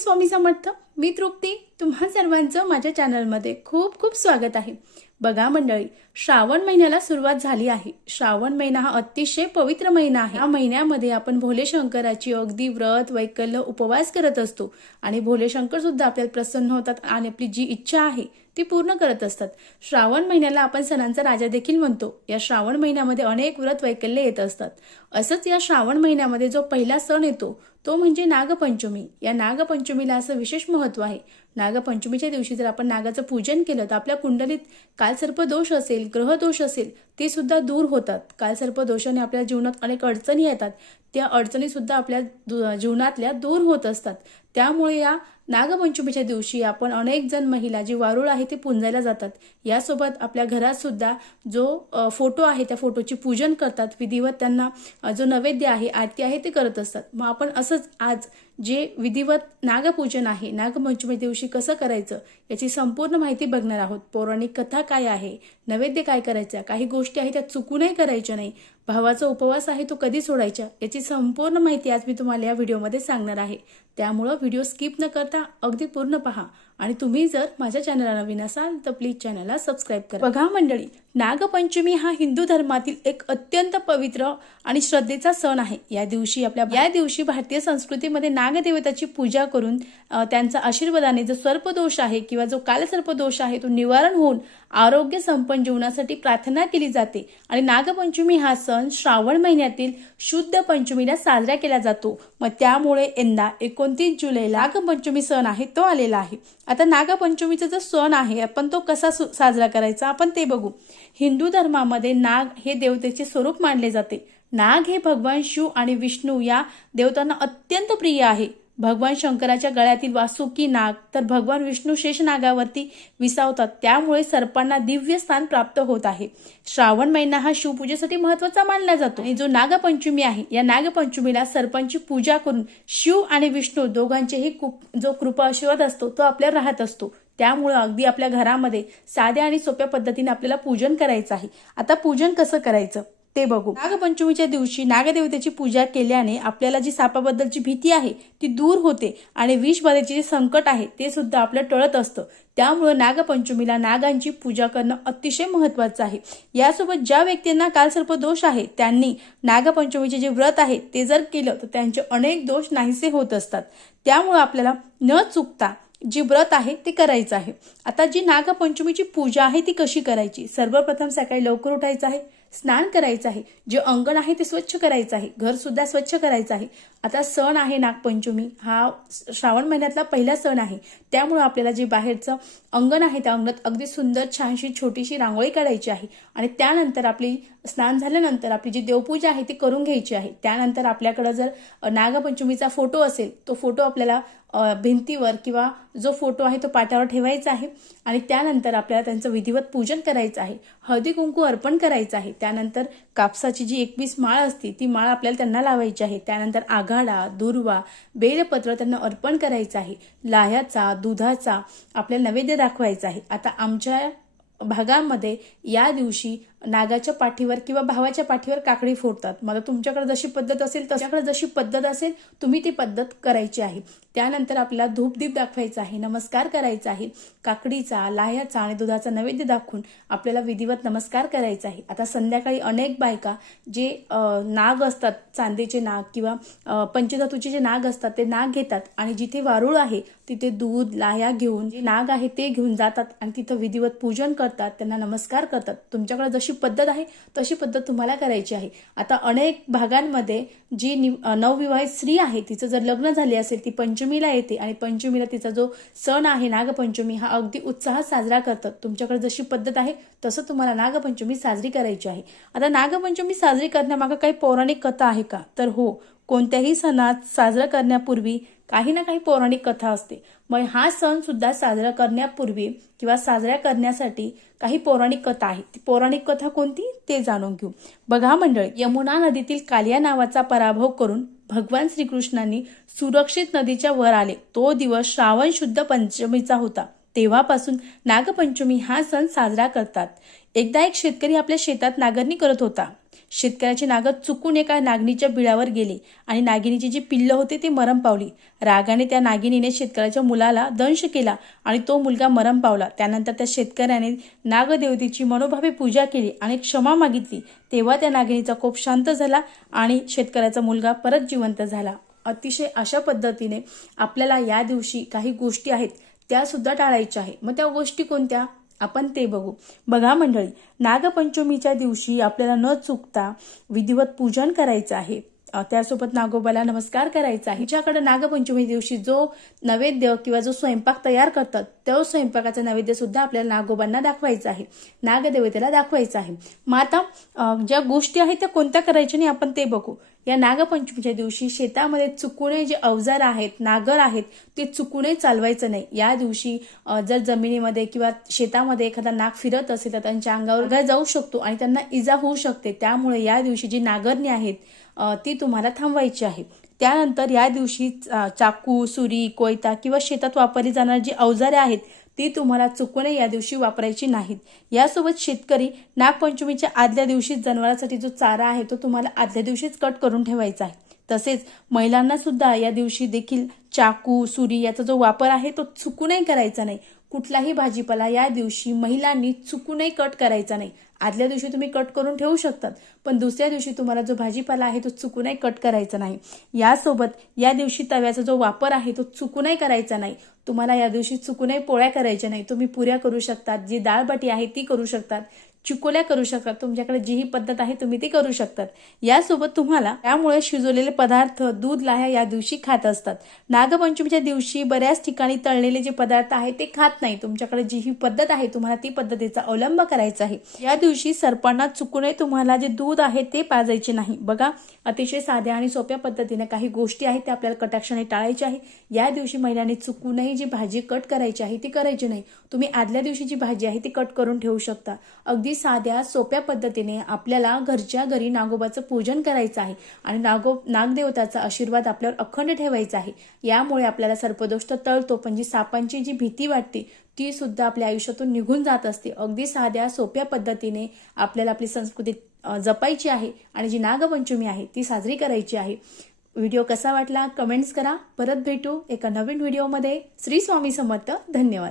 स्वामी समर्थ मी तृप्ती. तुम्हा सर्वांचं माझ्या चॅनलमध्ये खूप खूप स्वागत आहे. बघा मंडळी श्रावण महिन्याला सुरुवात झाली आहे. श्रावण महिना हा अतिशय पवित्र महिना आहे. या महिन्यामध्ये आपण भोले शंकराची अगदी व्रत वैकल्य उपवास करत असतो. आणि भोले शंकर सुद्धा आपल्याला प्रसन्न होतात आणि आपली जी इच्छा आहे ती पूर्ण करत असतात. श्रावण महिन्याला आपण सणांचा राजा देखील म्हणतो. या श्रावण महिन्यामध्ये अनेक व्रत वैकल्य येत असतात. असंच या श्रावण महिन्यामध्ये जो पहिला सण येतो तो म्हणजे नागपंचमी. या नागपंचमीला असं विशेष महत्त्व आहे. नागपंचमीच्या दिवशी जर आपण नागाचं पूजन केलं तर आपल्या कुंडलीत कालसर्प दोष असेल ग्रह दोष असेल ते सुद्धा दूर होतात. कालसर्प दोषाने आपल्या जीवनात अनेक अडचणी येतात. त्या अडचणी सुद्धा आपल्या जीवनातल्या दूर होत असतात. त्यामुळे या नागपंचमीच्या दिवशी आपण अनेक जण महिला जी वारुळ आहे ते पुंजायला जातात. यासोबत आपल्या घरात सुद्धा जो फोटो आहे त्या फोटोची पूजन करतात. विधिवत त्यांना जो नैवेद्य आहे आरती आहे ते करत असतात. मग आपण असंच आज जे विधिवत नागपूजन आहे नागपंचमी दिवशी कसं करायचं याची संपूर्ण माहिती बघणार आहोत. पौराणिक कथा काय आहे नैवेद्य काय करायचं काही गोष्टी आहेत त्या चुकूनही करायच्या नाही भावाचा उपवास आहे तो कधी सोडायचा याची संपूर्ण माहिती आज मी तुम्हाला या व्हिडिओमध्ये सांगणार आहे. त्यामुळं व्हिडिओ स्किप न करता अगदी पूर्ण पहा. आणि तुम्ही जर माझ्या चॅनलला नवीन असाल तर प्लीज चॅनलला सबस्क्राईब करा. बघा मंडळी नागपंचमी हा हिंदू धर्मातील एक अत्यंत पवित्र आणि श्रद्धेचा सण आहे. या दिवशी आपल्या या दिवशी भारतीय संस्कृतीमध्ये नागदेवताची पूजा करून त्यांचा आशीर्वादाने जो सर्पदोष आहे किंवा जो कालसर्पदोष आहे तो निवारण होऊन आरोग्य संपन्न जीवनासाठी प्रार्थना केली जाते आणि नागपंचमी हा सण श्रावण महिन्यातील शुद्ध पंचमीला साजरा केला जातो. मग त्यामुळे यंदा एकोणतीस जुलै नागपंचमी सण आहे तो आलेला आहे. आता नागपंचमीचा जो सण आहे आपण तो कसा सु- साजरा करायचा आपण ते बघू. हिंदू धर्मामध्ये नाग हे देवतेचे स्वरूप मानले जाते. नाग हे भगवान शिव आणि विष्णू या देवतांना अत्यंत प्रिय आहे. भगवान शंकराच्या गळ्यातील वासुकी नाग तर भगवान विष्णू शेष नागावरती विसावतात. त्यामुळे सर्पांना दिव्य स्थान प्राप्त होत आहे. श्रावण महिना हा शिवपूजेसाठी महत्त्वाचा मानला जातो. आणि जो नागपंचमी आहे या नागपंचमीला सर्पांची पूजा करून शिव आणि विष्णू दोघांचेही जो कृपा आशीर्वाद असतो तो आपल्या राहत असतो. त्यामुळं अगदी आपल्या घरामध्ये साध्या आणि सोप्या पद्धतीने आपल्याला पूजन करायचं आहे. आता पूजन कसं करायचं? ते बघू. नागपंचमीच्या दिवशी नागदेवतेची पूजा केल्याने आपल्याला जी सापाबद्दलची भीती आहे ती दूर होते आणि विषबाधेचे जे संकट आहे ते सुद्धा आपलं टळत असतं. त्यामुळं नागपंचमीला नागांची पूजा करणं अतिशय महत्वाचं आहे. यासोबत ज्या व्यक्तींना कालसर्प दोष आहे त्यांनी नागपंचमीचे जे व्रत आहे ते जर केलं तर त्यांचे अनेक दोष नाहीसे होत असतात. त्यामुळं आपल्याला न चुकता जी व्रत आहे ते करायचं आहे. आता जी नागपंचमीची पूजा आहे ती कशी करायची? सर्वप्रथम सकाळी लवकर उठायचं आहे. स्नान करायचं आहे. जे अंगण आहे ते स्वच्छ करायचं आहे. घर सुद्धा स्वच्छ करायचं आहे. आता सण आहे नागपंचमी. हा श्रावण महिन्यातला पहिला सण आहे. त्यामुळे आपल्याला जे बाहेरचं अंगण आहे त्या अंगणात अगदी सुंदर छानशी छोटीशी रांगोळी काढायची आहे. आणि त्यानंतर आपली स्नान झाल्यानंतर आपली जी देवपूजा आहे ती करून घ्यायची आहे. त्यानंतर आपल्याकडं जर नागपंचमीचा फोटो असेल तो फोटो आपल्याला भिंतीवर किंवा जो फोटो आहे तो पाट्यावर ठेवायचा आहे आणि त्यानंतर आपल्याला त्यांचं विधिवत पूजन करायचं आहे. हळदी कुंकू अर्पण करायचं आहे. त्यानंतर कापसाची जी एकवीस माळ असते ती माळ आपल्याला त्यांना लावायची आहे. त्यानंतर आघाडा दुर्वा बेलपत्र त्यांना अर्पण करायचं आहे. लाह्याचा दुधाचा आपल्याला नैवेद्य दाखवायचा आहे. आता आमच्या भागामध्ये या दिवशी नागाच्या पाठीवर किंवा भावाच्या पाठीवर काकडी फोडतात. मला तुमच्याकडे जशी पद्धत असेल तशाकडे जशी पद्धत असेल तुम्ही ती पद्धत करायची आहे. त्यानंतर आपल्याला धूपदीप दाखवायचा आहे नमस्कार करायचा आहे काकडीचा लाह्याचा आणि दुधाचा नैवेद्य दाखवून आपल्याला विधिवत नमस्कार करायचा आहे. आता संध्याकाळी अनेक बायका जे नाग असतात चांदीचे नाग किंवा पंचधातूचे जे नाग असतात ते नाग घेतात आणि जिथे वारुळ आहे तिथे दूध लाह्या घेऊन जे नाग आहे ते घेऊन जातात आणि तिथं विधिवत पूजन करतात त्यांना नमस्कार करतात. तुमच्याकडे जशी पद्धत आहे तशी पद्धत तुम्हाला करायची आहे. आता अनेक भागांमध्ये जी नि- नवविवाहित स्त्री आहे तिचं जर लग्न झाले असेल ती पंचमीला येते आणि पंचमीला तिचा जो सण आहे नागपंचमी हा अगदी उत्साहात साजरा करतात. तुमच्याकडे जशी पद्धत आहे तसं तुम्हाला नागपंचमी साजरी करायची आहे. आता नागपंचमी साजरी करण्यामागं काही पौराणिक कथा आहे का? तर हो कोणत्याही सणात साजरा करण्यापूर्वी काही ना काही पौराणिक कथा असते. मग हा सण सुद्धा साजरा करण्यापूर्वी किंवा साजरा करण्यासाठी काही पौराणिक कथा आहे ती पौराणिक कथा कोणती? ते जाणून घेऊ. बघा मंडळ यमुना नदीतील कालिया नावाचा पराभव करून भगवान श्रीकृष्णांनी सुरक्षित नदीच्या वर आले. तो दिवस श्रावण शुद्ध पंचमीचा होता. तेव्हापासून नागपंचमी हा सण साजरा करतात. एकदा एक शेतकरी आपल्या शेतात नांगरणी करत होता. शेतकऱ्याचे नागत चुकून एका नागणीच्या बिळावर गेले आणि नागिनीची जी पिल्लं होती ती मरम पावली. रागाने त्या नागिनीने शेतकऱ्याच्या मुलाला दंश केला आणि तो मुलगा मरम पावला. त्यानंतर त्या शेतकऱ्याने नागदेवतेची मनोभावे पूजा केली आणि क्षमा मागितली. तेव्हा त्या नागिनीचा कोप शांत झाला आणि शेतकऱ्याचा मुलगा परत जिवंत झाला. अतिशय अशा पद्धतीने आपल्याला या दिवशी काही गोष्टी आहेत त्या सुद्धा टाळायच्या आहे मग त्या गोष्टी कोणत्या? आपण ते बघू. बघा मंडळी नागपंचमीच्या दिवशी आपल्याला न चुकता विधिवत पूजन करायचं आहे. त्यासोबत नागोबाला नमस्कार करायचा. हिच्याकडे नागपंचमी दिवशी जो नैवेद्य किंवा जो स्वयंपाक तयार करतात तो स्वयंपाकाचा नैवेद्य सुद्धा आपल्याला नागोबांना दाखवायचा आहे. नागदेवतेला दाखवायचा आहे. मग आता ज्या गोष्टी आहेत त्या कोणत्या करायच्या नाही आपण ते बघू. या नागपंचमीच्या दिवशी शेतामध्ये चुकुणे जे अवजार आहेत नागर आहेत ते चुकुणे चालवायचं नाही. या दिवशी जर जमिनीमध्ये किंवा शेतामध्ये एखादा नाग फिरत असेल तर त्यांच्या अंगावर घा जाऊ शकतो आणि त्यांना इजा होऊ शकते. त्यामुळे या दिवशी जी नागरणी आहेत ती तुम्हाला थांबवायची आहे. त्यानंतर या दिवशी चा- चाकू सुरी कोयता किंवा शेतात वापरली जाणारी जी अवजारे आहेत ती तुम्हाला चुकूनही या दिवशी वापरायची नाहीत. यासोबत शेतकरी नागपंचमीच्या आदल्या दिवशी जनावरांसाठी जो चारा आहे तो तुम्हाला आदल्या दिवशीच कट करून ठेवायचा आहे. तसेच महिलांना सुद्धा या दिवशी देखील चाकू सुरी याचा जो वापर आहे तो चुकूनही करायचा नाही. कुठलाही भाजीपाला या दिवशी महिलांनी चुकूनही कट करायचा नाही. आदल्या दिवशी तुम्ही कट करून ठेवू शकतात पण दुसऱ्या दिवशी तुम्हाला जो भाजीपाला आहे तो चुकूनही कट करायचा नाही. यासोबत या दिवशी तव्याचा जो वापर आहे तो चुकूनही करायचा नाही. तुम्हाला या दिवशी चुकूनही पोळ्या करायच्या नाही. तुम्ही पुऱ्या करू शकतात जी डाळबटी आहे ती करू शकतात. चिकोल्या करू शकतात. तुमच्याकडे जी ही पद्धत आहे तुम्ही ती करू शकतात. यासोबत तुम्हाला त्यामुळे शिजवलेले पदार्थ दूध लाह्या या दिवशी खात असतात. नागपंचमीच्या दिवशी बऱ्याच ठिकाणी तळलेले जे पदार्थ आहेत ते खात नाही. तुमच्याकडे जी ही पद्धत आहे तुम्हाला ती पद्धतीचा अवलंब करायचा आहे. या दिवशी सर्पांना चुकूनही तुम्हाला जे दूध आहे ते पाजायचे नाही. बघा अतिशय साध्या आणि सोप्या पद्धतीने काही गोष्टी आहेत त्या आपल्याला कटाक्षाने टाळायच्या आहे. या दिवशी महिलांनी चुकूनही जी भाजी कट करायची आहे ती करायची नाही. तुम्ही आदल्या दिवशी जी भाजी आहे ती कट करून ठेवू शकता. अगदी साध्या सोप्या पद्धतीने आपल्याला घरच्या घरी नागोबाचं पूजन करायचं आहे आणि नागो नागदेवताचा आशीर्वाद आपल्यावर अखंड ठेवायचा आहे. यामुळे आपल्याला सर्पदोष तर टळतो पण जी सापांची जी भीती वाटते ती सुद्धा आपल्या आयुष्यातून निघून जात असते. अगदी साध्या सोप्या पद्धतीने आपल्याला आपली संस्कृती जपायची आहे आणि जी नागपंचमी आहे ती साजरी करायची आहे. व्हिडिओ कसा वाटला? कमेंट्स करा. परत भेटू एका नवीन व्हिडिओमध्ये. श्री स्वामी समर्थ. धन्यवाद.